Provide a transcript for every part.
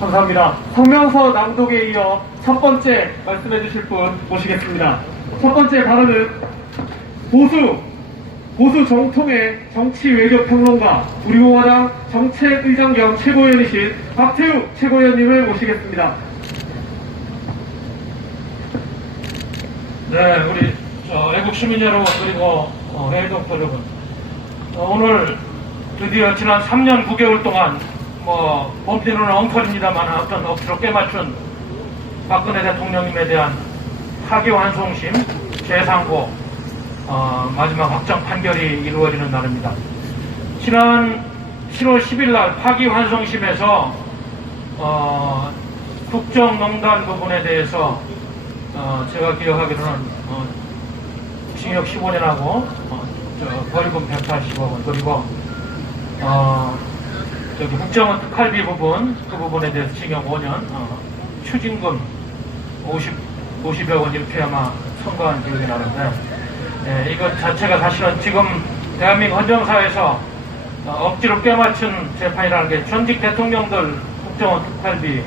감사합니다. 성명서 낭독에 이어 첫 번째 말씀해 주실 분 모시겠습니다. 첫 번째 발언은 보수 정통의 정치 외교 평론가, 우리공화당 정책의장 겸 최고위원이신 박태우 최고위원님을 모시겠습니다. 네, 우리 애국 시민 여러분, 그리고 해외 동포 여러분, 오늘 드디어 지난 3년 9개월 동안 범죄는 엉터리입니다만 어떤 억지로 깨맞춘 박근혜 대통령님에 대한 파기환송심 재상고 마지막 확정 판결이 이루어지는 날입니다. 지난 7월 10일 날 파기환송심에서 국정농단 부분에 대해서 제가 기억하기로는 징역 15년하고 벌금 180억 원, 그리고 국정원 특활비 부분, 그 부분에 대해서 징역 5년, 추징금 50여 원 이렇게 아마 선고한 기억이 나는데, 이것 자체가 사실은 지금 대한민국 헌정사에서 억지로 깨맞춘 재판이라는 게 전직 대통령들 국정원 특활비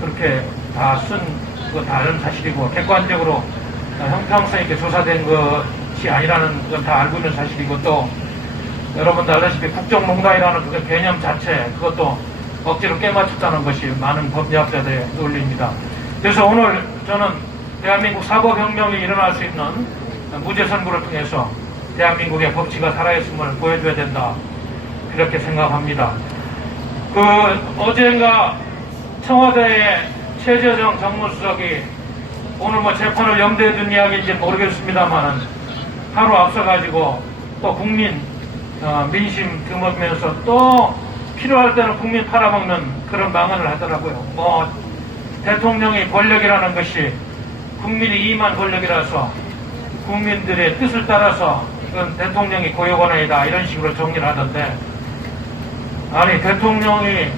그렇게 다 쓴 거 다 아는 사실이고, 객관적으로 형평성 있게 조사된 것이 아니라는 건 다 알고 있는 사실이고, 또 여러분들 알다시피 국정농단이라는 그 개념 자체, 그것도 억지로 깨맞췄다는 것이 많은 법리학자들의 논리입니다. 그래서 오늘 저는 대한민국 사법혁명이 일어날 수 있는 무죄 선고를 통해서 대한민국의 법치가 살아있음을 보여줘야 된다, 그렇게 생각합니다. 어젠가 청와대의 최재정 정무수석이 오늘 재판을 염두에 둔 이야기인지 모르겠습니다만 하루 앞서가지고 또 국민 민심 드물면서 또 필요할 때는 국민 팔아먹는 그런 망언을 하더라고요. 대통령의 권력이라는 것이 국민이 임한 권력이라서 국민들의 뜻을 따라서 그건 대통령이 고유권이다, 이런 식으로 정리를 하던데, 아니 대통령이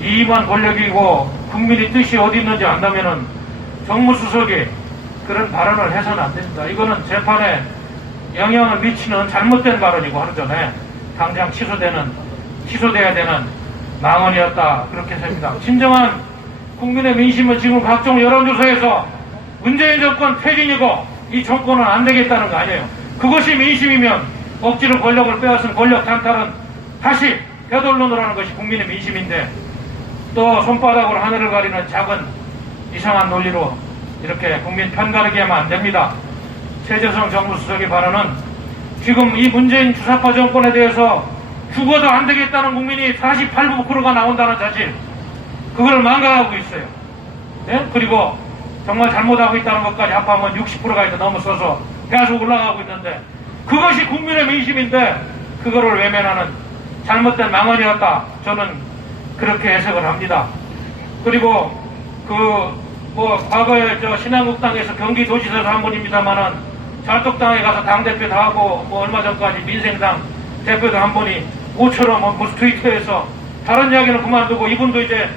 임한 권력이고 국민의 뜻이 어디 있는지 안다면은 정무수석이 그런 발언을 해서는 안 됩니다. 이거는 재판에 영향을 미치는 잘못된 발언이고 하루 전에 당장 취소돼야 되는 망언이었다, 그렇게 생각합니다. 진정한 국민의 민심은 지금 각종 여론조사에서 문재인 정권 퇴진이고 이 정권은 안 되겠다는 거 아니에요. 그것이 민심이면 억지로 권력을 빼앗은 권력 단탈은 다시 되돌려 하는 것이 국민의 민심인데, 또 손바닥으로 하늘을 가리는 작은 이상한 논리로 이렇게 국민 편가르기 하면 안 됩니다. 최재성 정무수석의 발언은 지금 이 문재인 주사파 정권에 대해서 죽어도 안 되겠다는 국민이 48%가 나온다는 사실, 그걸 망각하고 있어요. 그리고 정말 잘못하고 있다는 것까지 합하면 60%가 이제 넘어서서 계속 올라가고 있는데, 그것이 국민의 민심인데 그거를 외면하는 잘못된 망언이었다, 저는 그렇게 해석을 합니다. 그리고 과거에 신한국당에서 경기도지사에서 한 분입니다만은 잘독당에 가서 당대표 다 하고, 얼마 전까지 민생당 대표도 한 분이 모처럼 무슨 트위터에서 다른 이야기는 그만두고, 이분도 이제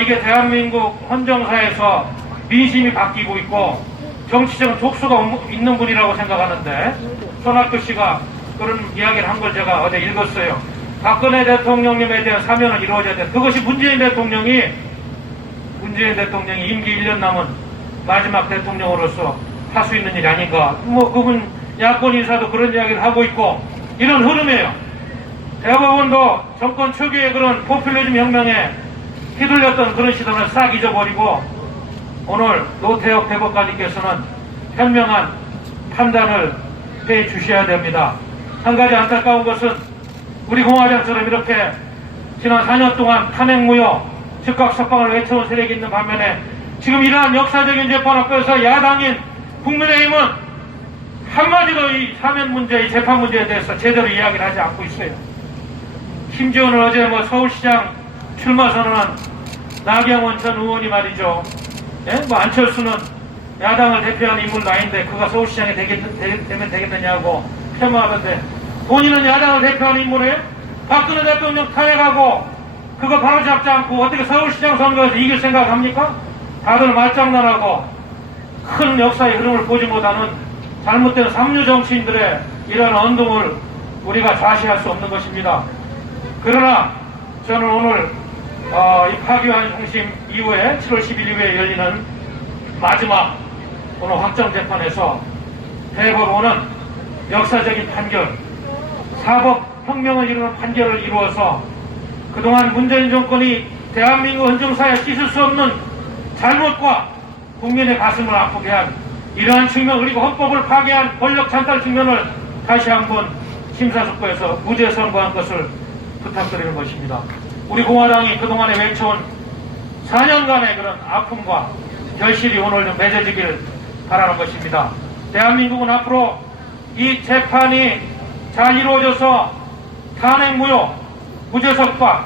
이게 대한민국 헌정사에서 민심이 바뀌고 있고 정치적인 족수가 있는 분이라고 생각하는데, 손학규 씨가 그런 이야기를 한 걸 제가 어제 읽었어요. 박근혜 대통령님에 대한 사면은 이루어져야 돼. 그것이 문재인 대통령이 임기 1년 남은 마지막 대통령으로서 할 수 있는 일이 아닌가. 그분 야권 인사도 그런 이야기를 하고 있고, 이런 흐름이에요. 대법원도 정권 초기에 그런 포퓰리즘 혁명에 휘둘렸던 그런 시선을 싹 잊어버리고, 오늘 노태혁 대법관님께서는 현명한 판단을 해 주셔야 됩니다. 한 가지 안타까운 것은 우리 공화당처럼 이렇게 지난 4년 동안 탄핵무효, 즉각 석방을 외쳐온 세력이 있는 반면에 지금 이러한 역사적인 재판 앞에서 야당인 국민의힘은 한마디도 이 사면 문제, 이 재판 문제에 대해서 제대로 이야기를 하지 않고 있어요. 심지어는 어제 서울시장 출마 선언한 나경원 전 의원이 말이죠. 안철수는 야당을 대표하는 인물도 아닌데 그가 서울시장이 되면 되겠느냐고 폄하하던데, 본인은 야당을 대표하는 인물에 박근혜 대통령 탄핵하고 그거 바로잡지 않고 어떻게 서울시장 선거에서 이길 생각합니까? 다들 말장난하고 큰 역사의 흐름을 보지 못하는 잘못된 삼류 정치인들의 이런 언동을 우리가 좌시할 수 없는 것입니다. 그러나 저는 오늘 이 파기환 중심 이후에 7월 10일 이후에 열리는 마지막 오늘 확정재판에서 대법원은 역사적인 판결, 사법혁명을 이루는 판결을 이루어서 그동안 문재인 정권이 대한민국 헌정사에 씻을 수 없는 잘못과 국민의 가슴을 아프게 한 이러한 측면, 그리고 헌법을 파괴한 권력 찬탈 측면을 다시 한번 심사숙고해서 무죄 선고한 것을 부탁드리는 것입니다. 우리 공화당이 그동안에 외쳐온 4년간의 그런 아픔과 결실이 오늘 좀 맺어지길 바라는 것입니다. 대한민국은 앞으로 이 재판이 잘 이루어져서 탄핵무효, 무죄석방,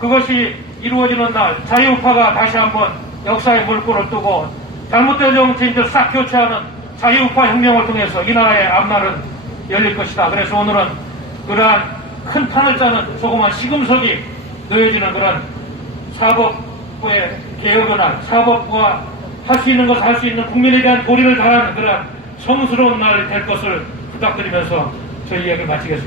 그것이 이루어지는 날 자유우파가 다시 한번 역사의 물꼬를 뜨고 잘못된 정치인들 싹 교체하는 자유우파 혁명을 통해서 이 나라의 앞날은 열릴 것이다. 그래서 오늘은 그러한 큰 판을 짜는 조그만 시금석이 놓여지는 그런 사법부의 개혁의 날, 사법부가 할 수 있는 것을 할 수 있는 국민에 대한 도리를 다하는 그런 성스러운 날 될 것을 부탁드리면서 저희 이야기를 마치겠습니다.